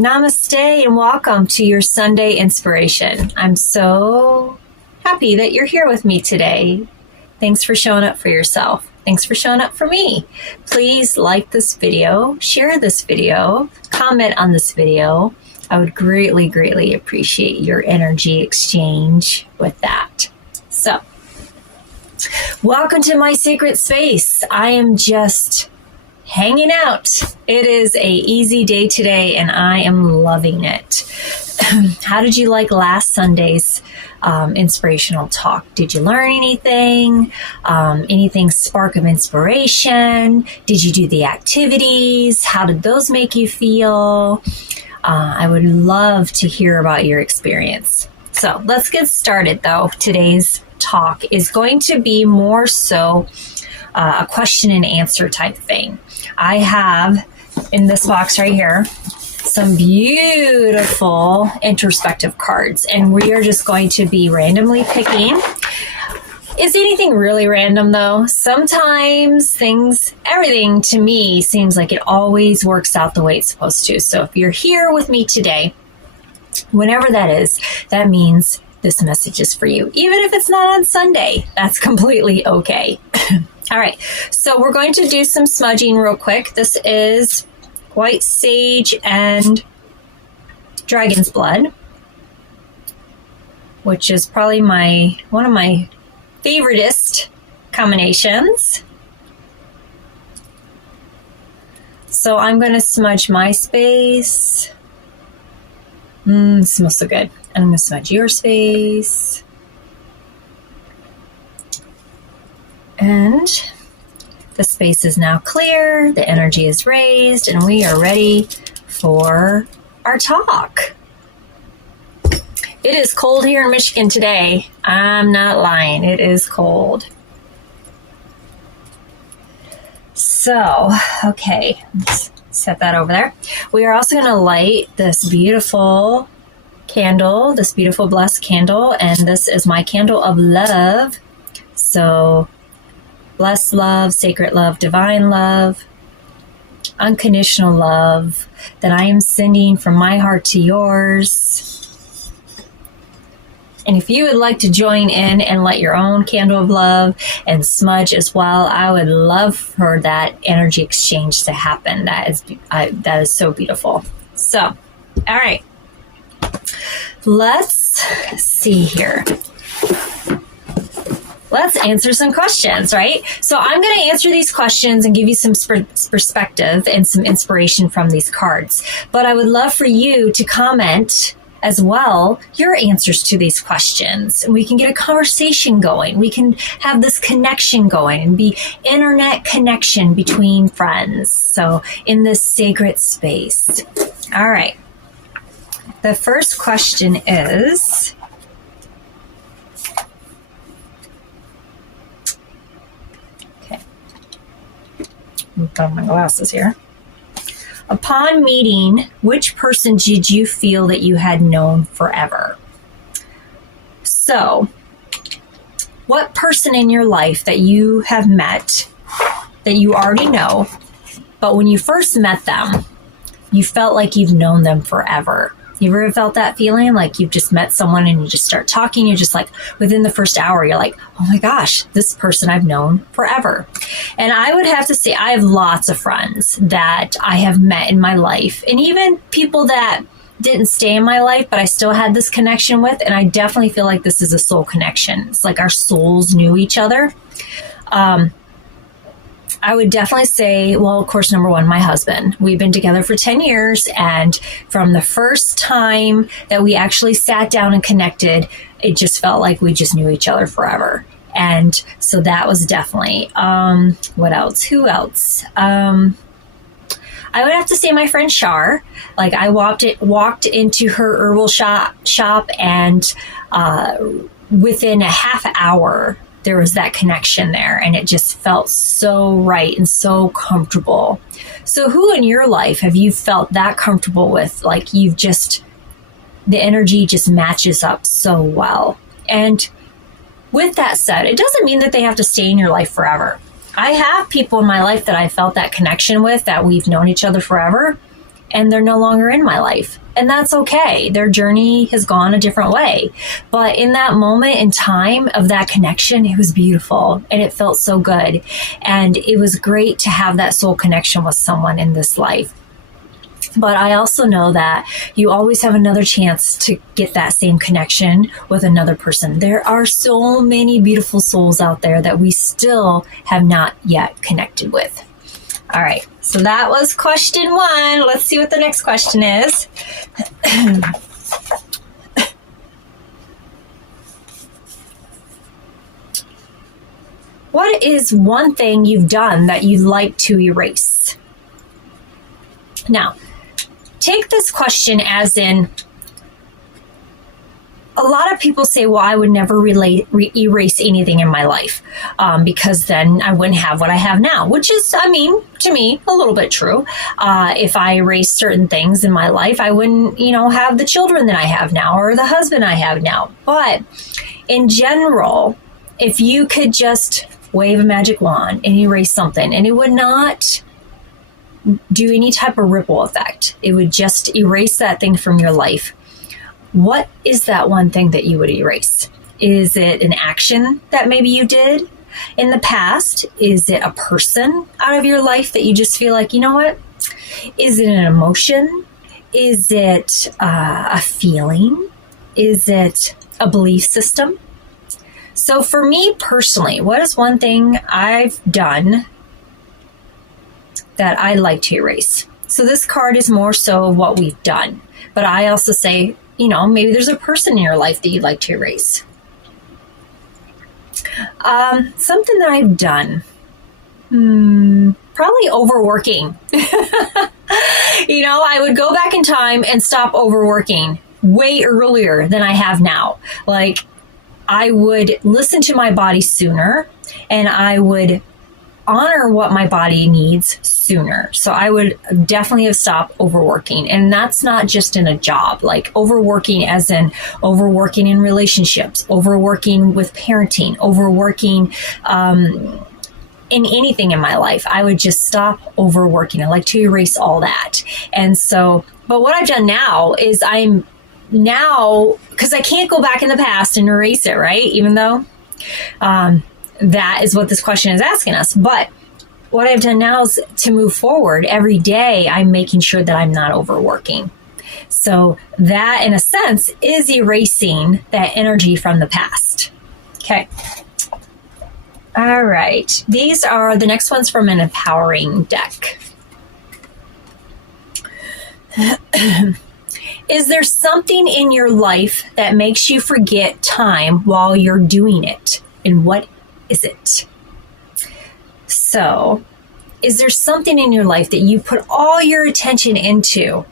Namaste and welcome to your Sunday inspiration. I'm so happy that you're here with me today. Thanks for showing up for yourself. Thanks for showing up for me. Please like this video, share this video, comment on this video. I would greatly, greatly appreciate your energy exchange with that. So, welcome to my sacred space. I am just hanging out. It is a easy day today and I am loving it. How did you like last Sunday's inspirational talk? Did you learn anything? Anything spark of inspiration? Did you do the activities? How did those make you feel? I would love to hear about your experience. So let's get started though. Today's talk is going to be more so a question and answer type thing. I have in this box right here some beautiful introspective cards, and we are just going to be randomly picking. Is anything really random though? Sometimes everything to me seems like it always works out the way it's supposed to. So if you're here with me today, whenever that is, that means this message is for you. Even if it's not on Sunday, that's completely okay. All right, so we're going to do some smudging real quick. This is white sage and dragon's blood, which is probably one of my favoriteest combinations. So I'm going to smudge my space. It smells so good. And I'm going to smudge your space. And the space is now clear, the energy is raised, and we are ready for our talk. It is cold here in Michigan today. I'm not lying. It is cold. So, okay, let's set that over there. We are also going to light this beautiful candle, this beautiful blessed candle, and this is my candle of love. So, blessed love, sacred love, divine love, unconditional love that I am sending from my heart to yours. And if you would like to join in and light your own candle of love and smudge as well, I would love for that energy exchange to happen. That is so beautiful. So, all right, let's see here. Let's answer some questions, right? So I'm going to answer these questions and give you some perspective and some inspiration from these cards. But I would love for you to comment as well your answers to these questions. And we can get a conversation going. We can have this connection going and be internet connection between friends. So in this sacred space. All right. The first question is, put on my glasses here. Upon meeting, which person did you feel that you had known forever? So, what person in your life that you have met that you already know, but when you first met them, you felt like you've known them forever? You ever felt that feeling like you've just met someone and you just start talking, you're just like, within the first hour, you're like, oh my gosh, this person I've known forever. And I would have to say, I have lots of friends that I have met in my life, and even people that didn't stay in my life, but I still had this connection with, and I definitely feel like this is a soul connection. It's like our souls knew each other. I would definitely say, well, of course, number one, my husband. We've been together for 10 years. And from the first time that we actually sat down and connected, it just felt like we just knew each other forever. And so that was definitely, what else? Who else? I would have to say my friend Shar. Like I walked into her herbal shop and, within a half hour, there was that connection there, and it just felt so right and so comfortable. So who in your life have you felt that comfortable with? Like the energy just matches up so well. And with that said, it doesn't mean that they have to stay in your life forever. I have people in my life that I felt that connection with, that we've known each other forever, and they're no longer in my life. And that's okay. Their journey has gone a different way. But in that moment in time of that connection, it was beautiful and it felt so good. And it was great to have that soul connection with someone in this life. But I also know that you always have another chance to get that same connection with another person. There are so many beautiful souls out there that we still have not yet connected with. All right, so that was question 1. Let's see what the next question is. What is one thing you've done that you'd like to erase? Now, take this question as in, a lot of people say, well, I would never erase anything in my life because then I wouldn't have what I have now, which is, I mean, to me, a little bit true. If I erased certain things in my life, I wouldn't, have the children that I have now or the husband I have now. But in general, if you could just wave a magic wand and erase something, and it would not do any type of ripple effect, it would just erase that thing from your life. What is that one thing that you would erase? Is it an action that maybe you did in the past? Is it a person out of your life that you just feel like, you know what? Is it an emotion? Is it a feeling? Is it a belief system? So for me personally, what is one thing I've done that I like to erase? So this card is more so what we've done. But I also say, maybe there's a person in your life that you'd like to erase. Something that I've done. Probably overworking. I would go back in time and stop overworking way earlier than I have now. Like, I would listen to my body sooner, and I would honor what my body needs sooner. So I would definitely have stopped overworking. And that's not just in a job, like overworking as in overworking in relationships, overworking with parenting, overworking in anything in my life. I would just stop overworking. I like to erase all that. And so, but what I've done now is because I can't go back in the past and erase it, right? Even though that is what this question is asking us. But what I've done now is to move forward every day, I'm making sure that I'm not overworking. So that, in a sense, is erasing that energy from the past. Okay. All right. These are the next ones from an empowering deck. Is there something in your life that makes you forget time while you're doing it? And what is it? So, is there something in your life that you put all your attention into?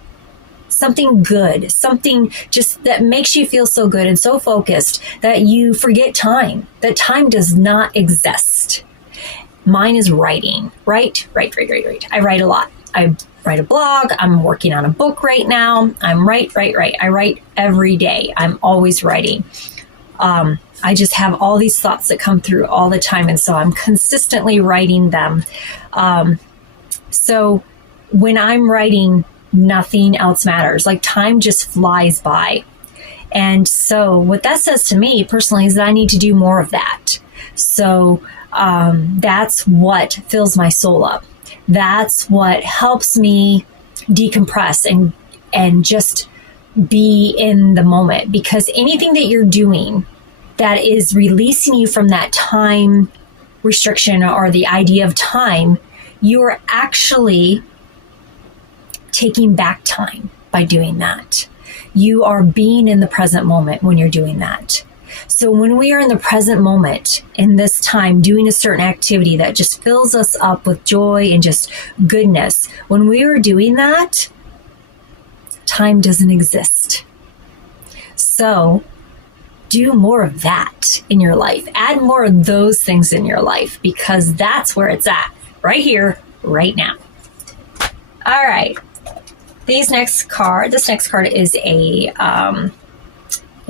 Something good, something just that makes you feel so good and so focused that you forget time, that time does not exist. Mine is writing, right? I write a lot. I write a blog. I'm working on a book right now. I'm right. I write every day. I'm always writing. I just have all these thoughts that come through all the time. And so I'm consistently writing them. So when I'm writing, nothing else matters. Like, time just flies by. And so what that says to me personally is that I need to do more of that. So that's what fills my soul up. That's what helps me decompress and just be in the moment. Because anything that you're doing that is releasing you from that time restriction or the idea of time, you're actually taking back time by doing that. You are being in the present moment when you're doing that. So when we are in the present moment, in this time, doing a certain activity that just fills us up with joy and just goodness, when we are doing that, time doesn't exist. So do more of that in your life. Add more of those things in your life, because that's where it's at, right here, right now. All right. This next card is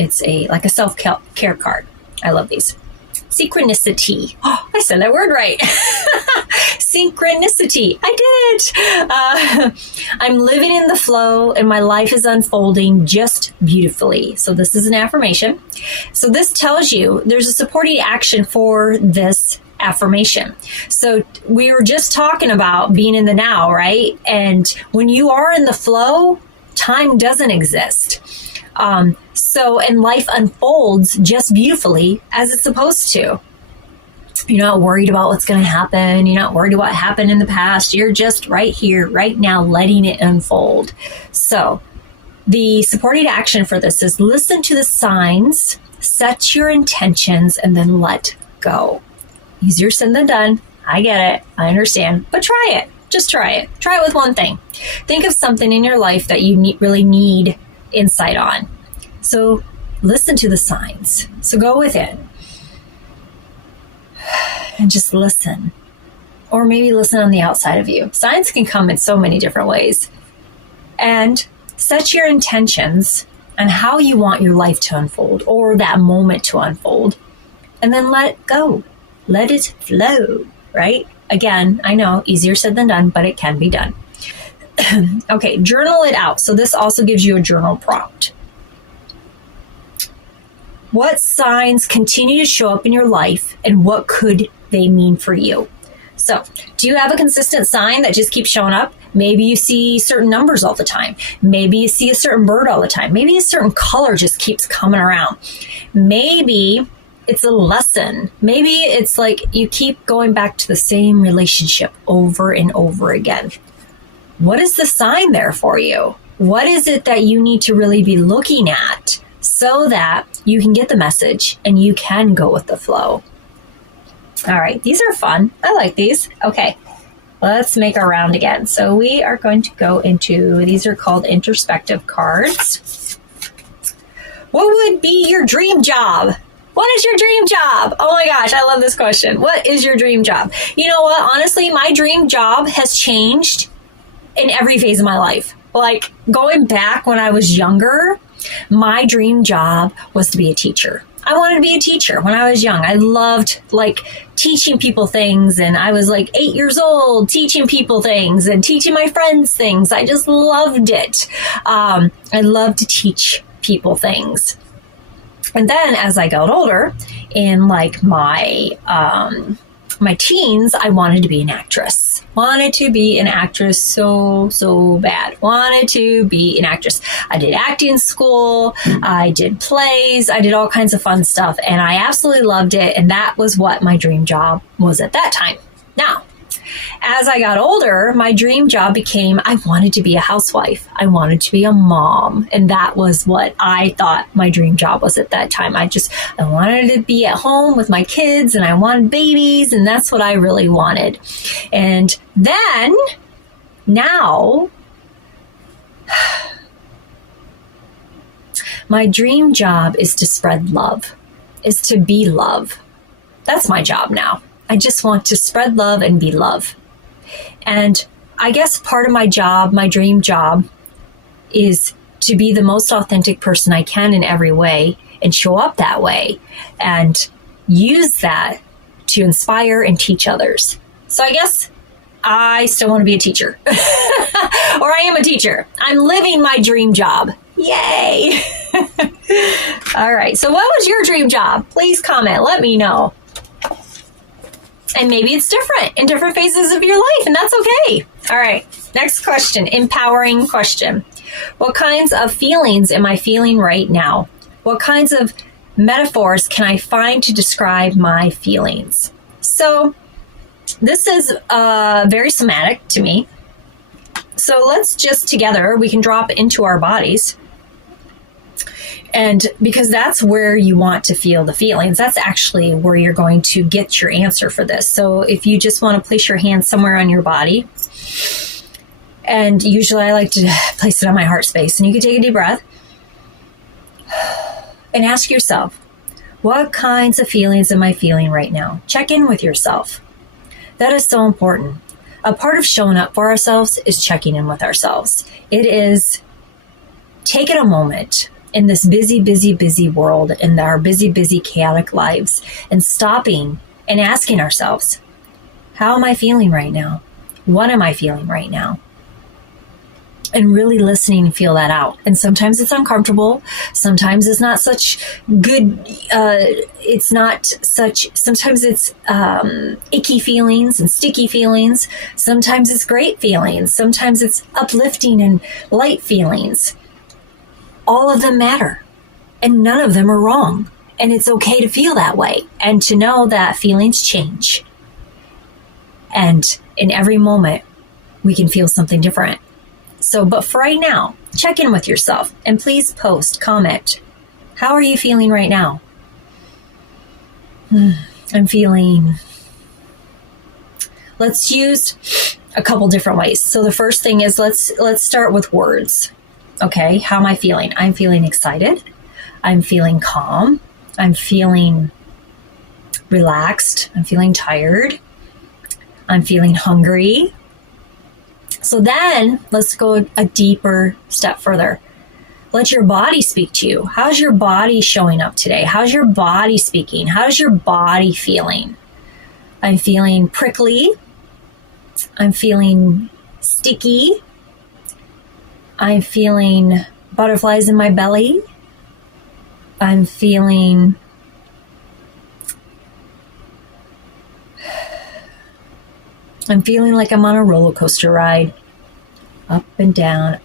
it's like a self-care card. I love these. synchronicity. Oh, I said that word right. Synchronicity. I did it. I'm living in the flow and my life is unfolding just beautifully. So this is an affirmation. So this tells you there's a supporting action for this affirmation. So we were just talking about being in the now, right? And when you are in the flow, time doesn't exist. And life unfolds just beautifully as it's supposed to. You're not worried about what's going to happen. You're not worried about what happened in the past. You're just right here, right now, letting it unfold. So the supporting action for this is listen to the signs, set your intentions, and then let go. Easier said than done. I get it. I understand. But try it. Just try it. Try it with one thing. Think of something in your life that you really need insight on. So listen to the signs. So go with it. And just listen. Or maybe listen on the outside of you. Signs can come in so many different ways. And set your intentions on how you want your life to unfold or that moment to unfold. And then let go. Let it flow, right? Again, I know, easier said than done, but it can be done. Okay, journal it out. So this also gives you a journal prompt. What signs continue to show up in your life and what could they mean for you? So, do you have a consistent sign that just keeps showing up? Maybe you see certain numbers all the time. Maybe you see a certain bird all the time. Maybe a certain color just keeps coming around. Maybe it's a lesson. Maybe it's like you keep going back to the same relationship over and over again. What is the sign there for you? What is it that you need to really be looking at so that you can get the message and you can go with the flow? All right, these are fun. I like these. Okay, let's make our round again. So we are going to go into, these are called introspective cards. What would be your dream job? What is your dream job? Oh my gosh, I love this question. What is your dream job? You know what? Honestly, my dream job has changed in every phase of my life. Like going back when I was younger, my dream job was to be a teacher. I wanted to be a teacher when I was young. I loved like teaching people things, and I was like 8 years old teaching people things and teaching my friends things. I just loved it. I loved to teach people things. And then as I got older, in like my teens, I wanted to be an actress. Wanted to be an actress so bad. Wanted to be an actress. I did acting school. I did plays. I did all kinds of fun stuff. And I absolutely loved it. And that was what my dream job was at that time. Now, as I got older, my dream job became, I wanted to be a housewife. I wanted to be a mom. And that was what I thought my dream job was at that time. I wanted to be at home with my kids, and I wanted babies, and that's what I really wanted. And then, now, my dream job is to spread love, is to be love. That's my job now. I just want to spread love and be love. And I guess part of my job, my dream job, is to be the most authentic person I can in every way and show up that way and use that to inspire and teach others. So I guess I still want to be a teacher. Or I am a teacher. I'm living my dream job. Yay! All right. So what was your dream job? Please comment. Let me know. And maybe it's different in different phases of your life, and that's okay. All right, next question, empowering question. What kinds of feelings am I feeling right now? What kinds of metaphors can I find to describe my feelings? So this is very somatic to me. So let's just together, we can drop into our bodies. And because that's where you want to feel the feelings, that's actually where you're going to get your answer for this. So if you just want to place your hand somewhere on your body, and usually I like to place it on my heart space, and you can take a deep breath and ask yourself, what kinds of feelings am I feeling right now? Check in with yourself. That is so important. A part of showing up for ourselves is checking in with ourselves. It is taking a moment in this busy, busy, busy world, in our busy, busy, chaotic lives, and stopping and asking ourselves, how am I feeling right now? What am I feeling right now? And really listening and feel that out. And sometimes it's uncomfortable. Sometimes it's not such good, sometimes it's icky feelings and sticky feelings. Sometimes it's great feelings. Sometimes it's uplifting and light feelings. All of them matter. And none of them are wrong. And it's okay to feel that way. And to know that feelings change. And in every moment, we can feel something different. So, but for right now, check in with yourself and please post, comment. How are you feeling right now? I'm feeling, let's use a couple different ways. So the first thing is let's start with words. Okay, how am I feeling? I'm feeling excited. I'm feeling calm. I'm feeling relaxed. I'm feeling tired. I'm feeling hungry. So then let's go a deeper step further. Let your body speak to you. How's your body showing up today? How's your body speaking? How's your body feeling? I'm feeling prickly. I'm feeling sticky. I'm feeling butterflies in my belly. I'm feeling like I'm on a roller coaster ride. Up and down,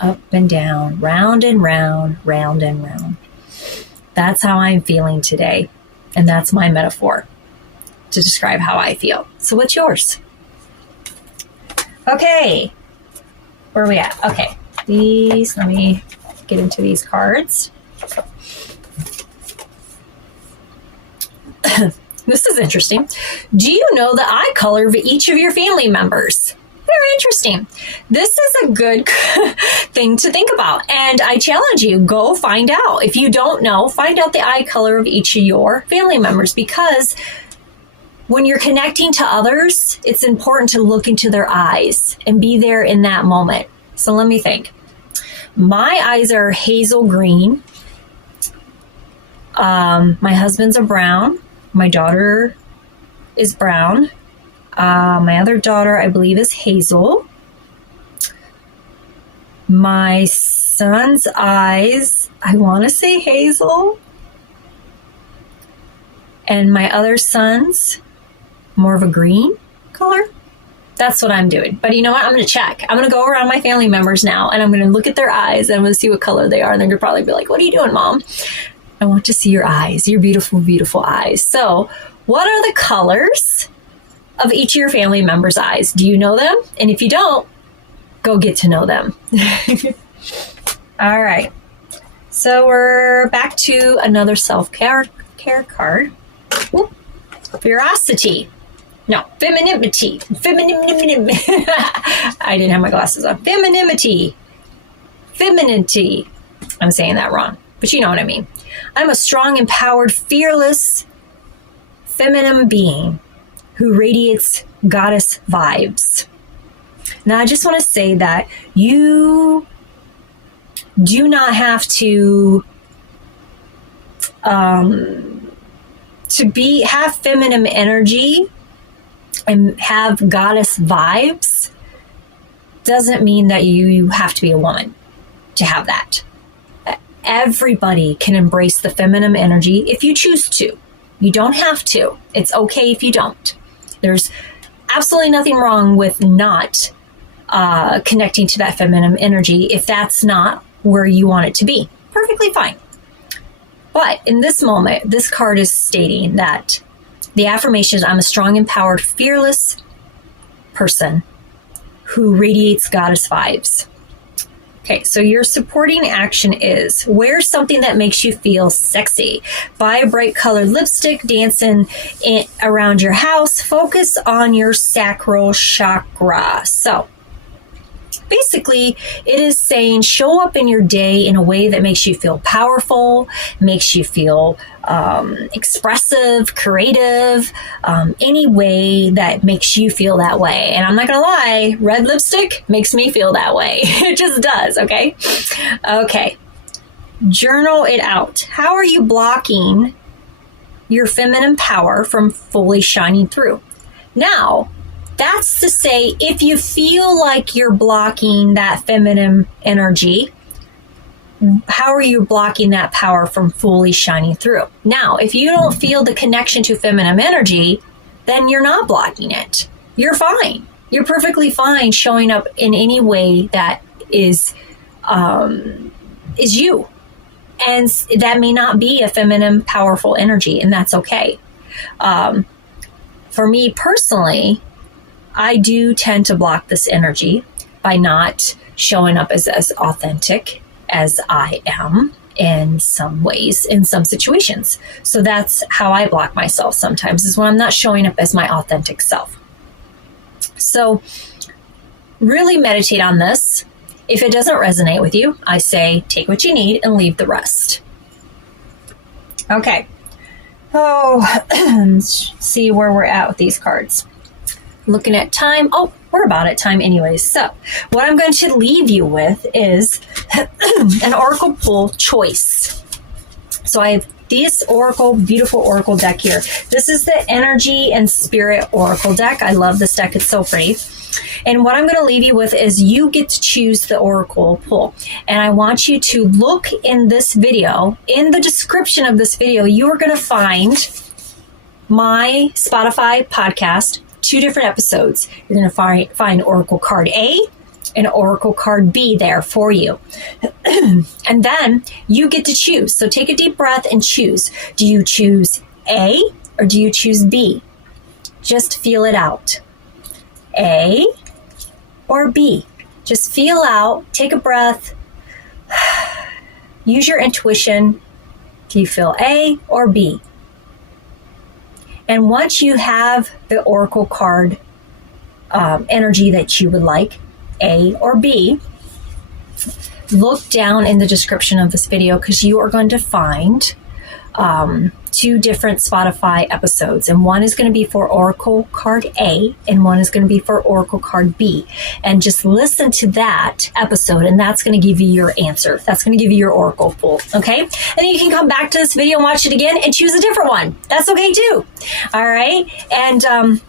round and round, round and round. That's how I'm feeling today. And that's my metaphor to describe how I feel. So what's yours? Okay. Where are we at? Okay. Let me get into these cards. This is interesting. Do you know the eye color of each of your family members? Very interesting. This is a good thing to think about. And I challenge you, go find out. If you don't know, find out the eye color of each of your family members, because when you're connecting to others, it's important to look into their eyes and be there in that moment. So let me think. My eyes are hazel green. My husband's a brown. My daughter is brown. My other daughter, I believe, is hazel. My son's eyes, I want to say hazel. And my other son's more of a green color. That's what I'm doing. But you know what? I'm going to check. I'm going to go around my family members now, and I'm going to look at their eyes, and I'm going to see what color they are. And they're going to probably be like, what are you doing, Mom? I want to see your eyes, your beautiful, beautiful eyes. So what are the colors of each of your family members' eyes? Do you know them? And if you don't, go get to know them. All right. So we're back to another self-care card. Ooh. Femininity. No, femininity. I didn't have my glasses on. Femininity. I'm saying that wrong, but you know what I mean. I'm a strong, empowered, fearless, feminine being who radiates goddess vibes. Now, I just want to say that you do not have to have feminine energy and have goddess vibes. Doesn't mean that you have to be a woman to have that. Everybody can embrace the feminine energy if you choose to. You don't have to. It's okay if you don't. There's absolutely nothing wrong with not connecting to that feminine energy if that's not where you want it to be. Perfectly fine. But in this moment, this card is stating that the affirmation is, I'm a strong, empowered, fearless person who radiates goddess vibes. Okay, so your supporting action is wear something that makes you feel sexy. Buy a bright colored lipstick, dancing around your house. Focus on your sacral chakra. So basically, it is saying show up in your day in a way that makes you feel powerful, makes you feel expressive, creative, any way that makes you feel that way. And I'm not going to lie, red lipstick makes me feel that way. It just does, okay? Okay. Journal it out. How are you blocking your feminine power from fully shining through? Now, that's to say, if you feel like you're blocking that feminine energy, how are you blocking that power from fully shining through? Now, if you don't feel the connection to feminine energy, then you're not blocking it. You're fine. You're perfectly fine showing up in any way that is you. And that may not be a feminine, powerful energy, and that's okay. For me personally, I do tend to block this energy by not showing up as authentic as I am in some ways, in some situations. So that's how I block myself sometimes, is when I'm not showing up as my authentic self. So really meditate on this. If it doesn't resonate with you, I say take what you need and leave the rest. Okay. Let's see where we're at with these cards. Looking at time. Oh, we're about at time anyways. So what I'm going to leave you with is an oracle pull choice. So I have this beautiful oracle deck here. This is the Energy and Spirit Oracle deck. I love this deck. It's so pretty. And what I'm going to leave you with is you get to choose the oracle pull. And I want you to look in this video. In the description of this video, you are going to find my Spotify podcast, 2 different episodes. You're going to find Oracle Card A and Oracle Card B there for you. And then you get to choose. So take a deep breath and choose. Do you choose A or do you choose B? Just feel it out. A or B. Just feel out, take a breath, use your intuition. Do you feel A or B? And once you have the oracle card energy that you would like, A or B, look down in the description of this video because you are going to find 2 different Spotify episodes, and one is going to be for Oracle Card A and one is going to be for Oracle Card B. And just listen to that episode and that's going to give you your answer. That's going to give you your Oracle pull. Okay. And then you can come back to this video and watch it again and choose a different one. That's okay too. All right. And,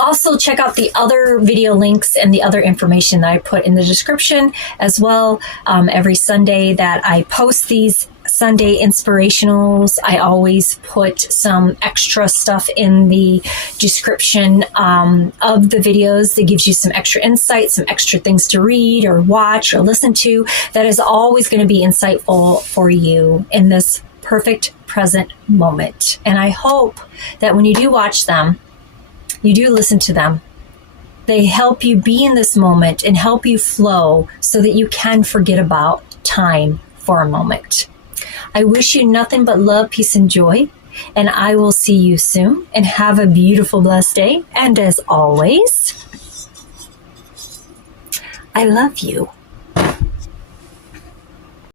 also check out the other video links and the other information that I put in the description as well. Every Sunday that I post these Sunday inspirationals, I always put some extra stuff in the description of the videos that gives you some extra insight, some extra things to read or watch or listen to that is always going to be insightful for you in this perfect present moment. And I hope that when you do watch them, you do listen to them, they help you be in this moment and help you flow so that you can forget about time for a moment. I wish you nothing but love, peace, and joy, and I will see you soon, and have a beautiful, blessed day. And as always, I love you.